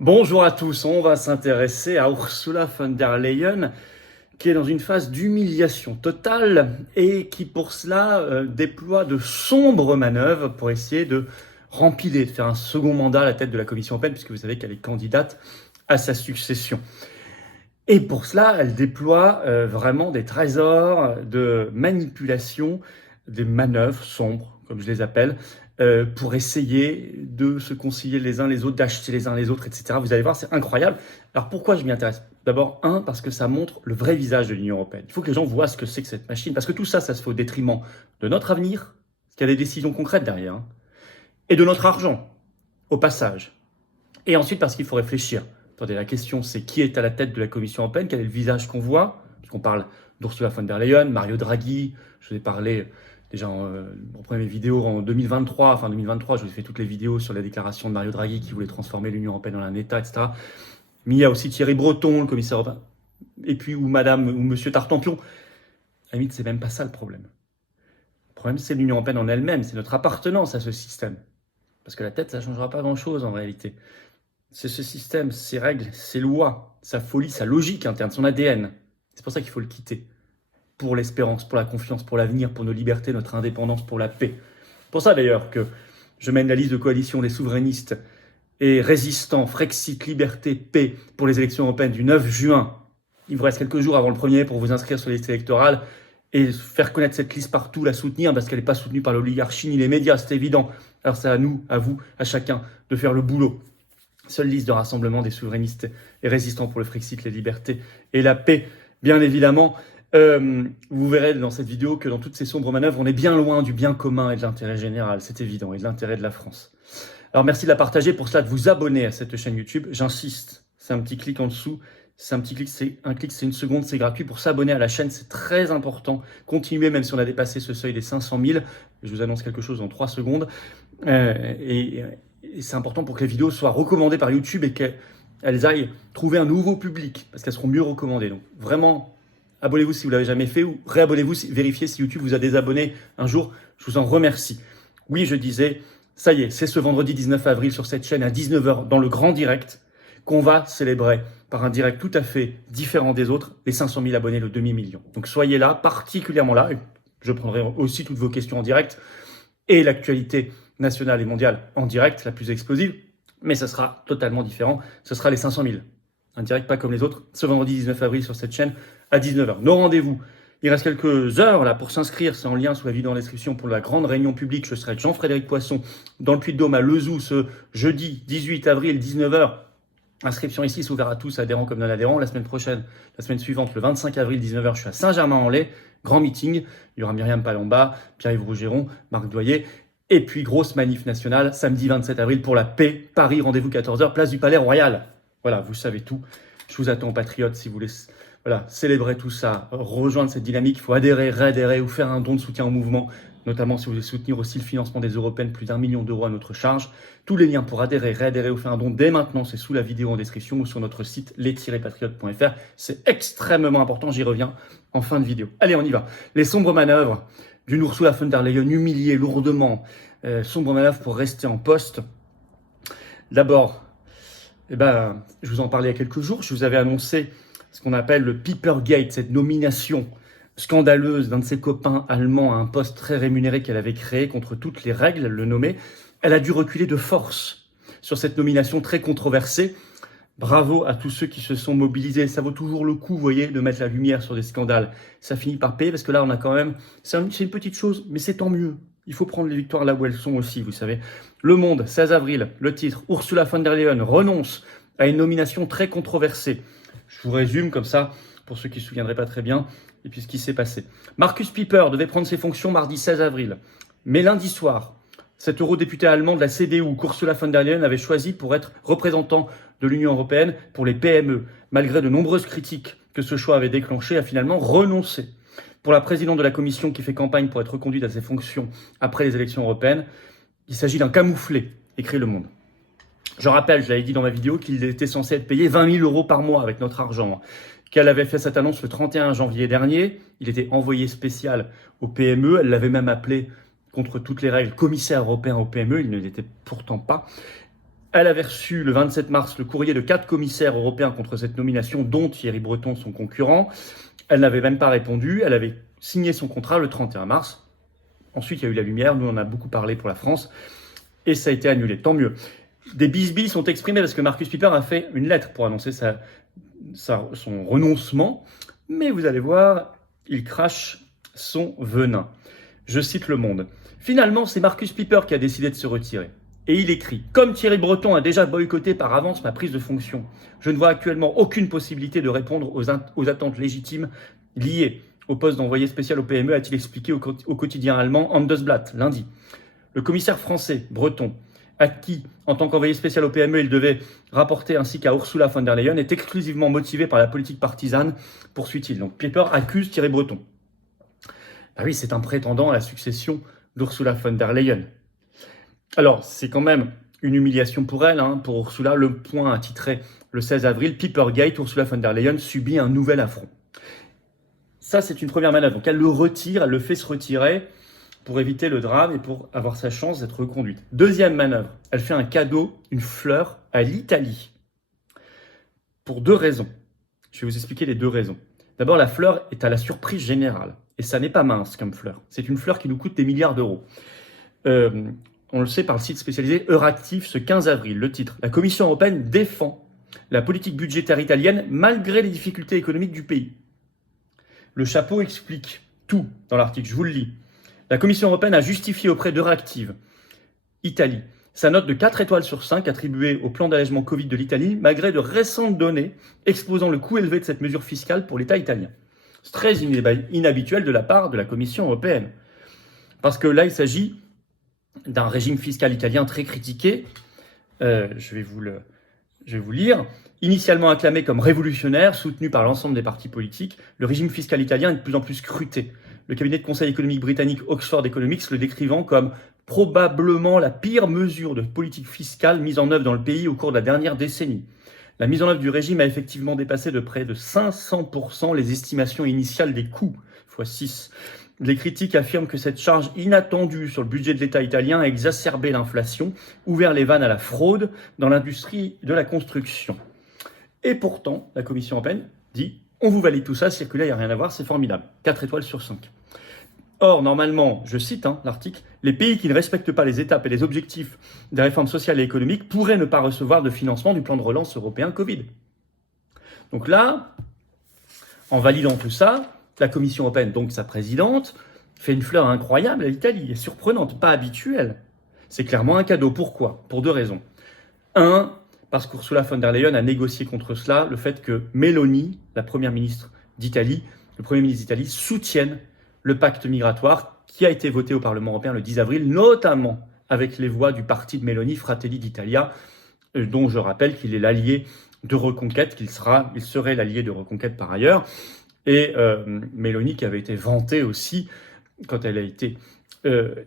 Bonjour à tous, on va s'intéresser à Ursula von der Leyen qui est dans une phase d'humiliation totale et qui pour cela déploie de sombres manœuvres pour essayer de rempiler, de faire un second mandat à la tête de la Commission européenne puisque vous savez qu'elle est candidate à sa succession. Et pour cela, elle déploie vraiment des trésors de manipulation, des manœuvres sombres, comme je les appelle, pour essayer de se concilier les uns les autres, d'acheter les uns les autres, etc. Vous allez voir, c'est incroyable. Alors pourquoi je m'y intéresse? D'abord, parce que ça montre le vrai visage de l'Union européenne. Il faut que les gens voient ce que c'est que cette machine, parce que tout ça, ça se fait au détriment de notre avenir, parce qu'il y a des décisions concrètes derrière, hein, et de notre argent, au passage. Et ensuite, parce qu'il faut réfléchir. Attendez, la question, c'est qui est à la tête de la Commission européenne? Quel est le visage qu'on voit? Puisqu'on parle d'Ursula von der Leyen, Mario Draghi. Je vous ai parlé déjà en première vidéo en 2023. Enfin, 2023, je vous ai fait toutes les vidéos sur la déclaration de Mario Draghi qui voulait transformer l'Union européenne en un État, etc. Mais il y a aussi Thierry Breton, le commissaire européen. Et puis, ou Madame, ou Monsieur Tartampion. À la limite, c'est même pas ça le problème. Le problème, c'est l'Union européenne en elle-même. C'est notre appartenance à ce système. Parce que la tête, ça ne changera pas grand-chose en réalité. C'est ce système, ses règles, ses lois, sa folie, sa logique interne, son ADN. C'est pour ça qu'il faut le quitter. Pour l'espérance, pour la confiance, pour l'avenir, pour nos libertés, notre indépendance, pour la paix. C'est pour ça d'ailleurs que je mène la liste de coalition des souverainistes et résistants, Frexit, liberté, paix pour les élections européennes du 9 juin. Il vous reste quelques jours avant le 1er pour vous inscrire sur les listes électorales et faire connaître cette liste partout, la soutenir parce qu'elle n'est pas soutenue par l'oligarchie ni les médias, c'est évident. Alors c'est à nous, à vous, à chacun de faire le boulot. Seule liste de rassemblement des souverainistes et résistants pour le Frexit, les libertés et la paix, bien évidemment. Vous verrez dans cette vidéo que dans toutes ces sombres manœuvres, on est bien loin du bien commun et de l'intérêt général, c'est évident, et de l'intérêt de la France. Alors merci de la partager, pour cela de vous abonner à cette chaîne YouTube, j'insiste, c'est un petit clic en dessous, c'est un petit clic, c'est une seconde, c'est gratuit. Pour s'abonner à la chaîne, c'est très important. Continuez même si on a dépassé ce seuil des 500 000. Je vous annonce quelque chose dans 3 secondes. Et c'est important pour que les vidéos soient recommandées par YouTube et qu'elles aillent trouver un nouveau public, parce qu'elles seront mieux recommandées. Donc vraiment, abonnez-vous si vous ne l'avez jamais fait, ou réabonnez-vous, vérifiez si YouTube vous a désabonné un jour. Je vous en remercie. Oui, je disais, ça y est, c'est ce vendredi 19 avril sur cette chaîne à 19h dans le grand direct qu'on va célébrer par un direct tout à fait différent des autres, les 500 000 abonnés, le demi-million. Donc soyez là, particulièrement là, et je prendrai aussi toutes vos questions en direct, et l'actualité nationale et mondiale en direct, la plus explosive, mais ça sera totalement différent, ce sera les 500 000. Un direct pas comme les autres, ce vendredi 19 avril sur cette chaîne à 19h. Nos rendez-vous, il reste quelques heures là pour s'inscrire, c'est en lien sous la vidéo en description pour la grande réunion publique. Je serai avec Jean-Frédéric Poisson dans le Puy-de-Dôme à Lezoux ce jeudi 18 avril 19h. Inscription ici, c'est ouvert à tous, adhérents comme non-adhérents. La semaine prochaine, la semaine suivante, le 25 avril 19h, je suis à Saint-Germain-en-Laye, grand meeting. Il y aura Myriam Palomba, Pierre-Yves Rougeron, Marc Doyer. Et puis, grosse manif nationale, samedi 27 avril pour la paix. Paris, rendez-vous 14h, place du Palais Royal. Voilà, vous savez tout. Je vous attends, patriotes, si vous voulez célébrer tout ça, rejoindre cette dynamique. Il faut adhérer, réadhérer ou faire un don de soutien au mouvement, notamment si vous voulez soutenir aussi le financement des européennes, plus d'1 million d'euros à notre charge. Tous les liens pour adhérer, réadhérer ou faire un don dès maintenant, c'est sous la vidéo en description ou sur notre site les-patriotes.fr. C'est extrêmement important, j'y reviens en fin de vidéo. Allez, on y va. Les sombres manœuvres d'une Ursula von der Leyen humiliée lourdement, sombres manœuvres pour rester en poste. D'abord, je vous en parlais il y a quelques jours, je vous avais annoncé ce qu'on appelle le Pipergate, cette nomination scandaleuse d'un de ses copains allemands à un poste très rémunéré qu'elle avait créé contre toutes les règles, elle le nommait. Elle a dû reculer de force sur cette nomination très controversée. Bravo à tous ceux qui se sont mobilisés. Ça vaut toujours le coup, vous voyez, de mettre la lumière sur des scandales. Ça finit par payer parce que là, on a quand même... C'est une petite chose, mais c'est tant mieux. Il faut prendre les victoires là où elles sont aussi, vous savez. Le Monde, 16 avril, le titre « Ursula von der Leyen renonce à une nomination très controversée ». Je vous résume comme ça, pour ceux qui ne se souviendraient pas très bien, et puis ce qui s'est passé. Markus Pieper devait prendre ses fonctions mardi 16 avril. Mais lundi soir, cet eurodéputé allemand de la CDU, qu'Ursula von der Leyen avait choisi pour être représentant de l'Union européenne pour les PME, malgré de nombreuses critiques que ce choix avait déclenché, a finalement renoncé. Pour la présidente de la Commission qui fait campagne pour être reconduite à ses fonctions après les élections européennes, il s'agit d'un camouflet, écrit Le Monde. Je rappelle, je l'avais dit dans ma vidéo, qu'il était censé être payé 20 000 euros par mois avec notre argent. Qu'elle avait fait cette annonce le 31 janvier dernier. Il était envoyé spécial au PME. Elle l'avait même appelé, contre toutes les règles, commissaire européen au PME. Il ne l'était pourtant pas. Elle avait reçu le 27 mars le courrier de 4 commissaires européens contre cette nomination, dont Thierry Breton, son concurrent. Elle n'avait même pas répondu, elle avait signé son contrat le 31 mars. Ensuite, il y a eu la lumière, nous on en a beaucoup parlé pour la France, et ça a été annulé, tant mieux. Des bisbilles sont exprimés parce que Markus Pieper a fait une lettre pour annoncer son renoncement, mais vous allez voir, il crache son venin. Je cite Le Monde. Finalement, c'est Markus Pieper qui a décidé de se retirer. Et il écrit « Comme Thierry Breton a déjà boycotté par avance ma prise de fonction, je ne vois actuellement aucune possibilité de répondre aux attentes légitimes liées au poste d'envoyé spécial au PME », a-t-il expliqué au quotidien allemand Handelsblatt lundi. Le commissaire français, Breton, à qui, en tant qu'envoyé spécial au PME, il devait rapporter ainsi qu'à Ursula von der Leyen, est exclusivement motivé par la politique partisane, poursuit-il. Donc Pieper accuse Thierry Breton. Ah oui, c'est un prétendant à la succession d'Ursula von der Leyen. Alors, c'est quand même une humiliation pour elle, pour Ursula. Le Point a titré le 16 avril, Piepergate, Ursula von der Leyen subit un nouvel affront. Ça, c'est une première manœuvre. Donc, elle le retire, elle le fait se retirer pour éviter le drame et pour avoir sa chance d'être reconduite. Deuxième manœuvre, elle fait un cadeau, une fleur à l'Italie. Pour 2 raisons. Je vais vous expliquer les 2 raisons. D'abord, la fleur est à la surprise générale. Et ça n'est pas mince comme fleur. C'est une fleur qui nous coûte des milliards d'euros. On le sait par le site spécialisé Euractiv ce 15 avril. Le titre, la Commission européenne défend la politique budgétaire italienne malgré les difficultés économiques du pays. Le chapeau explique tout dans l'article, je vous le lis. La Commission européenne a justifié auprès d'Euractiv, Italie, sa note de 4 étoiles sur 5 attribuée au plan d'allègement Covid de l'Italie, malgré de récentes données exposant le coût élevé de cette mesure fiscale pour l'État italien. C'est très inhabituel de la part de la Commission européenne. Parce que là, il s'agit d'un régime fiscal italien très critiqué. Je vais vous lire. Initialement acclamé comme révolutionnaire, soutenu par l'ensemble des partis politiques, le régime fiscal italien est de plus en plus scruté. Le cabinet de conseil économique britannique Oxford Economics le décrivant comme probablement la pire mesure de politique fiscale mise en œuvre dans le pays au cours de la dernière décennie. La mise en œuvre du régime a effectivement dépassé de près de 500% les estimations initiales des coûts, x 6. Les critiques affirment que cette charge inattendue sur le budget de l'État italien a exacerbé l'inflation, ouvert les vannes à la fraude dans l'industrie de la construction. Et pourtant, la Commission européenne dit « on vous valide tout ça, circulaire, il n'y a rien à voir, c'est formidable. 4 étoiles sur 5 ». Or, normalement, je cite l'article, les pays qui ne respectent pas les étapes et les objectifs des réformes sociales et économiques pourraient ne pas recevoir de financement du plan de relance européen Covid. Donc là, en validant tout ça, la Commission européenne, donc sa présidente, fait une fleur incroyable à l'Italie, et surprenante, pas habituelle. C'est clairement un cadeau. Pourquoi ? Pour 2 raisons. 1, parce qu'Ursula von der Leyen a négocié contre cela le fait que Meloni, la première ministre d'Italie, le premier ministre d'Italie, soutienne le pacte migratoire qui a été voté au Parlement européen le 10 avril, notamment avec les voix du parti de Meloni, Fratelli d'Italia, dont je rappelle qu'il est l'allié de Reconquête, il serait l'allié de Reconquête par ailleurs. Et Meloni qui avait été vantée aussi quand elle a été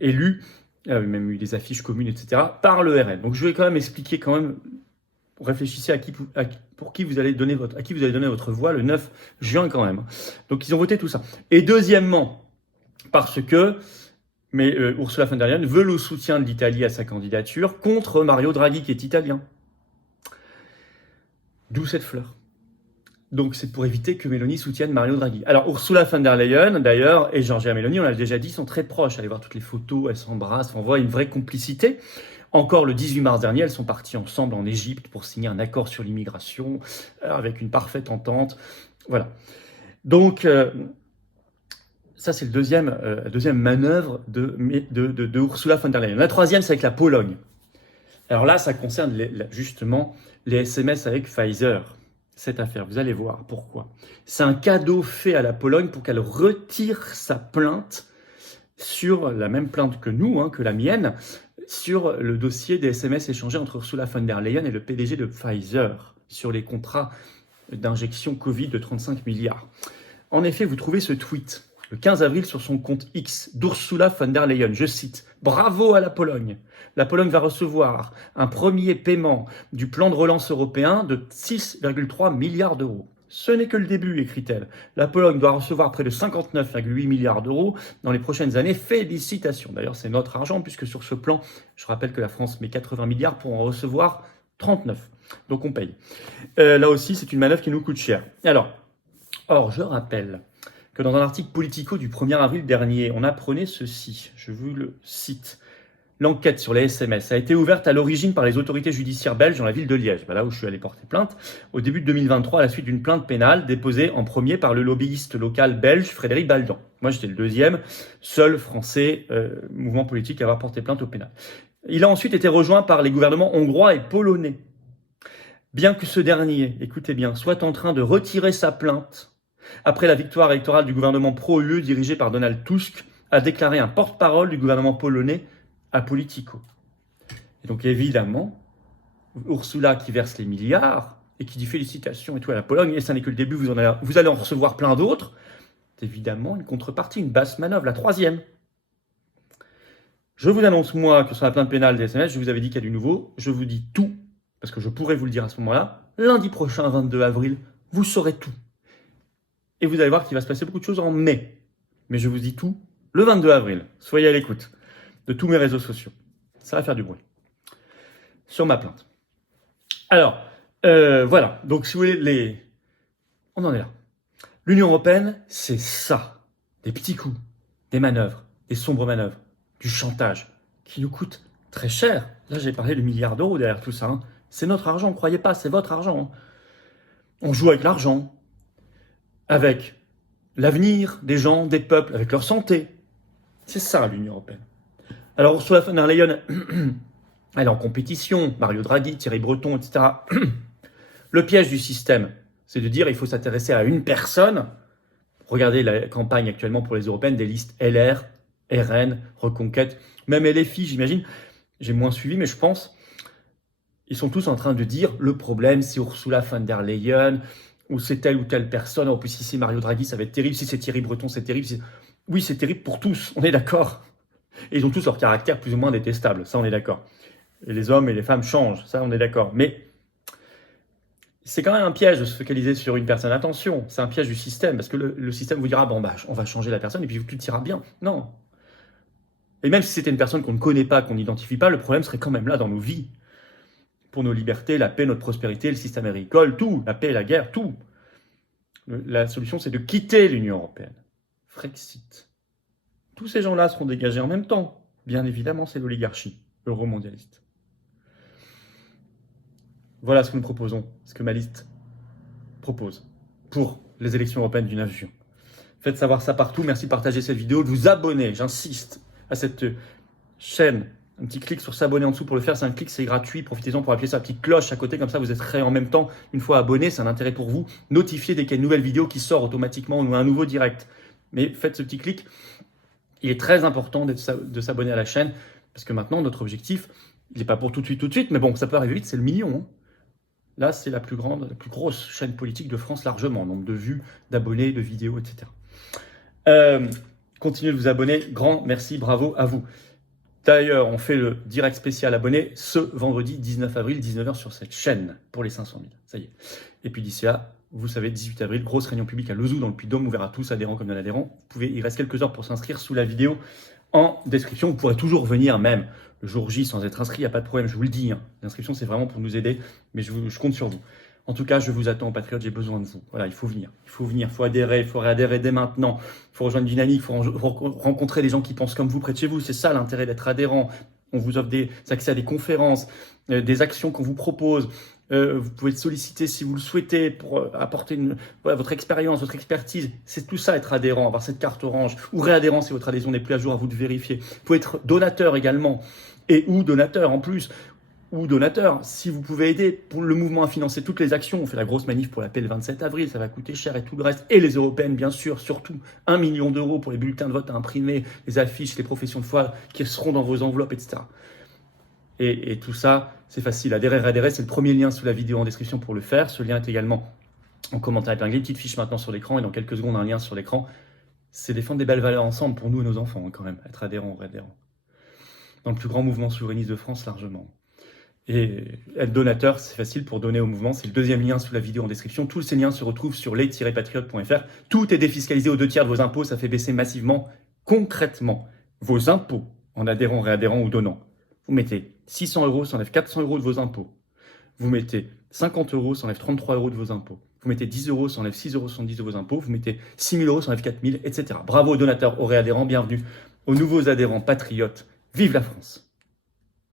élue, il y avait même eu des affiches communes, etc., par le RN. Donc je vais quand même expliquer réfléchissez à qui vous allez donner votre voix le 9 juin quand même. Donc ils ont voté tout ça. Et deuxièmement, parce que Ursula von der Leyen veut le soutien de l'Italie à sa candidature contre Mario Draghi qui est italien. D'où cette fleur. Donc c'est pour éviter que Meloni soutienne Mario Draghi. Alors Ursula von der Leyen, d'ailleurs, et Giorgia Meloni, on l'a déjà dit, sont très proches. Allez voir toutes les photos, elles s'embrassent, on voit une vraie complicité. Encore le 18 mars dernier, elles sont parties ensemble en Égypte pour signer un accord sur l'immigration, avec une parfaite entente. Voilà. Donc ça c'est la deuxième manœuvre de Ursula von der Leyen. La troisième, c'est avec la Pologne. Alors là, ça concerne justement les SMS avec Pfizer. Cette affaire, vous allez voir pourquoi. C'est un cadeau fait à la Pologne pour qu'elle retire sa plainte sur la même plainte que nous, que la mienne, sur le dossier des SMS échangés entre Ursula von der Leyen et le PDG de Pfizer sur les contrats d'injection Covid de 35 milliards. En effet, vous trouvez ce tweet le 15 avril sur son compte X d'Ursula von der Leyen. Je cite « Bravo à la Pologne ! La Pologne va recevoir un premier paiement du plan de relance européen de 6,3 milliards d'euros. Ce n'est que le début, écrit-elle. La Pologne doit recevoir près de 59,8 milliards d'euros dans les prochaines années. Félicitations. D'ailleurs, c'est notre argent, puisque sur ce plan, je rappelle que la France met 80 milliards pour en recevoir 39. Donc on paye. Là aussi, c'est une manœuvre qui nous coûte cher. Or, je rappelle que dans un article Politico du 1er avril dernier, on apprenait ceci. Je vous le cite. L'enquête sur les SMS a été ouverte à l'origine par les autorités judiciaires belges dans la ville de Liège, là où je suis allé porter plainte, au début de 2023 à la suite d'une plainte pénale déposée en premier par le lobbyiste local belge Frédéric Baldan. Moi j'étais le deuxième, seul français mouvement politique à avoir porté plainte au pénal. Il a ensuite été rejoint par les gouvernements hongrois et polonais. Bien que ce dernier, écoutez bien, soit en train de retirer sa plainte après la victoire électorale du gouvernement pro-UE dirigé par Donald Tusk, a déclaré un porte-parole du gouvernement polonais à Politico. Et donc évidemment, Ursula qui verse les milliards et qui dit félicitations et tout à la Pologne, et ça n'est que le début, vous allez en recevoir plein d'autres, c'est évidemment une contrepartie, une basse manœuvre, la troisième. Je vous annonce, moi, que sur la plainte pénale des SMS, je vous avais dit qu'il y a du nouveau, je vous dis tout, parce que je pourrais vous le dire à ce moment-là, lundi prochain, 22 avril, vous saurez tout. Et vous allez voir qu'il va se passer beaucoup de choses en mai. Mais je vous dis tout le 22 avril. Soyez à l'écoute de tous mes réseaux sociaux. Ça va faire du bruit. Sur ma plainte. Alors, voilà. Donc, si vous voulez, on en est là. L'Union européenne, c'est ça. Des petits coups, des manœuvres, des sombres manœuvres, du chantage, qui nous coûte très cher. Là, j'ai parlé de milliards d'euros derrière tout ça. Hein. C'est notre argent, croyez pas, c'est votre argent. Hein. On joue avec l'argent, avec l'avenir des gens, des peuples, avec leur santé. C'est ça, l'Union européenne. Alors Ursula von der Leyen, elle est en compétition, Mario Draghi, Thierry Breton, etc. Le piège du système, c'est de dire qu'il faut s'intéresser à une personne. Regardez la campagne actuellement pour les européennes, des listes LR, RN, Reconquête, même LFI, j'imagine. J'ai moins suivi, mais je pense, ils sont tous en train de dire le problème, c'est Ursula von der Leyen, ou c'est telle ou telle personne. En plus, si c'est Mario Draghi, ça va être terrible. Si c'est Thierry Breton, c'est terrible. Oui, c'est terrible pour tous, on est d'accord. Et ils ont tous leur caractère plus ou moins détestable, ça on est d'accord. Et les hommes et les femmes changent, ça on est d'accord. Mais c'est quand même un piège de se focaliser sur une personne. Attention, c'est un piège du système, parce que le système vous dira, bon bah on va changer la personne et puis tout ira bien. Non. Et même si c'était une personne qu'on ne connaît pas, qu'on n'identifie pas, le problème serait quand même là dans nos vies. Pour nos libertés, la paix, notre prospérité, le système agricole, tout, la paix, la guerre, tout. La solution c'est de quitter l'Union européenne. Frexit. Tous ces gens-là seront dégagés en même temps. Bien évidemment, c'est l'oligarchie euromondialiste. Voilà ce que nous proposons, ce que ma liste propose pour les élections européennes du 9 juin. Faites savoir ça partout. Merci de partager cette vidéo, de vous abonner, j'insiste, à cette chaîne. Un petit clic sur s'abonner en dessous pour le faire, c'est un clic, c'est gratuit. Profitez-en pour appuyer sur la petite cloche à côté, comme ça vous êtes en même temps, une fois abonné, c'est un intérêt pour vous. Notifiez dès qu'il y a une nouvelle vidéo qui sort automatiquement ou un nouveau direct. Mais faites ce petit clic. Il est très important de s'abonner à la chaîne, parce que maintenant, notre objectif, il n'est pas pour tout de suite, mais bon, ça peut arriver vite, c'est le million. Hein. Là, c'est la plus grosse chaîne politique de France largement, en nombre de vues, d'abonnés, de vidéos, etc. Continuez de vous abonner, grand merci, bravo à vous. D'ailleurs, on fait le direct spécial abonné ce vendredi 19 avril, 19h sur cette chaîne, pour les 500 000, ça y est. Et puis d'ici là, vous savez, 18 avril, grosse réunion publique à Lozou, dans le Puy-de-Dôme, ouvert à tous, adhérents comme non-adhérents. Il reste quelques heures pour s'inscrire sous la vidéo en description. Vous pourrez toujours venir même le jour J sans être inscrit, il n'y a pas de problème, je vous le dis. Hein. L'inscription, c'est vraiment pour nous aider, mais je compte sur vous. En tout cas, je vous attends, Patriotes, j'ai besoin de vous. Voilà, il faut venir, il faut adhérer, il faut réadhérer dès maintenant. Il faut rejoindre Dynamique, il faut rencontrer des gens qui pensent comme vous près de chez vous. C'est ça l'intérêt d'être adhérent. On vous offre des accès à des conférences, des actions qu'on vous propose. Vous pouvez solliciter si vous le souhaitez pour apporter votre expérience, votre expertise. C'est tout ça, être adhérent, avoir cette carte orange ou réadhérent si votre adhésion n'est plus à jour, à vous de vérifier. Vous pouvez être donateur également ou donateur en plus. Ou donateur, si vous pouvez aider pour le mouvement à financer toutes les actions. On fait la grosse manif pour la paix le 27 avril, ça va coûter cher et tout le reste. Et les européennes, bien sûr, surtout 1 million d'euros pour les bulletins de vote à imprimer, les affiches, les professions de foi qui seront dans vos enveloppes, etc. Et tout ça, c'est facile. Adhérer, c'est le premier lien sous la vidéo en description pour le faire. Ce lien est également en commentaire épinglé. Petite fiche maintenant sur l'écran et dans quelques secondes, un lien sur l'écran. C'est défendre des belles valeurs ensemble pour nous et nos enfants, quand même, être adhérents ou réadhérents. Dans le plus grand mouvement souverainiste de France, largement. Et être donateur, c'est facile pour donner au mouvement. C'est le deuxième lien sous la vidéo en description. Tous ces liens se retrouvent sur les-patriotes.fr. Tout est défiscalisé aux 2/3 de vos impôts. Ça fait baisser massivement, concrètement, vos impôts en adhérant, réadhérant ou donnant. Vous mettez 600 €, ça enlève 400 € de vos impôts. Vous mettez 50 €, ça enlève 33 € de vos impôts. Vous mettez 10 €, ça enlève 6,70 € de vos impôts. Vous mettez 6 000 €, ça enlève 4 000, etc. Bravo aux donateurs, aux réadhérents. Bienvenue aux nouveaux adhérents patriotes. Vive la France!